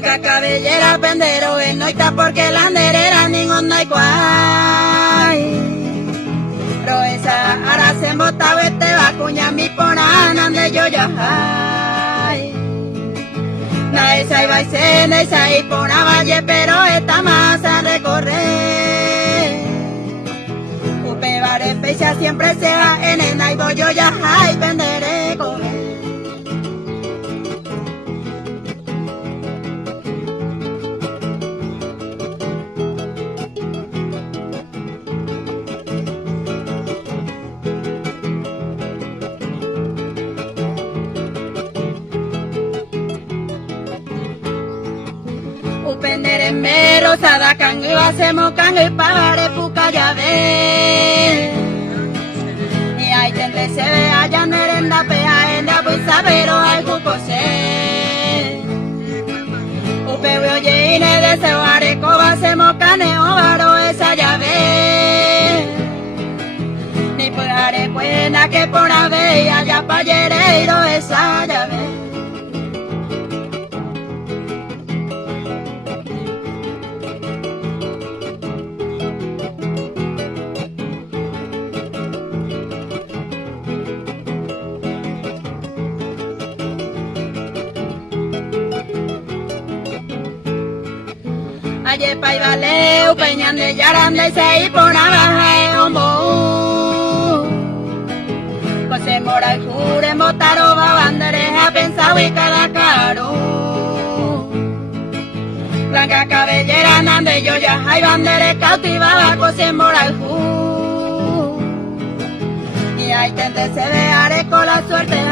Blanca cabellera pendero en noita porque la anderera ningún no hay cual. Roesa ahora se embotaba este vacuña mi ponana de yo ya hay. Na esa iba y se na esa y pona valle pero esta más a recorrer. Upe vare fecha siempre sea en el naibo yo ya hay venderé comer. Upendere mero sada cangue hacemos cangue para puca ya ve. Y hay gente se ve allá merenda pea en la bolsa pero hay cucose. Upe oye y ne deseo areco hacemos caneo varo esa llave. Ni pues arecuena que por ave y allá pa' Llereiro esa llave. Aye pa y valeu, peñan de yaranda y se y por abajo de homo. José Mora y Jure, Motaroba, bandereja, pensado y cada caro. Blanca cabellera, nande yo ya hay bandere cautivaba, José Mora y Jure. Y hay gente se ve areco la suerte,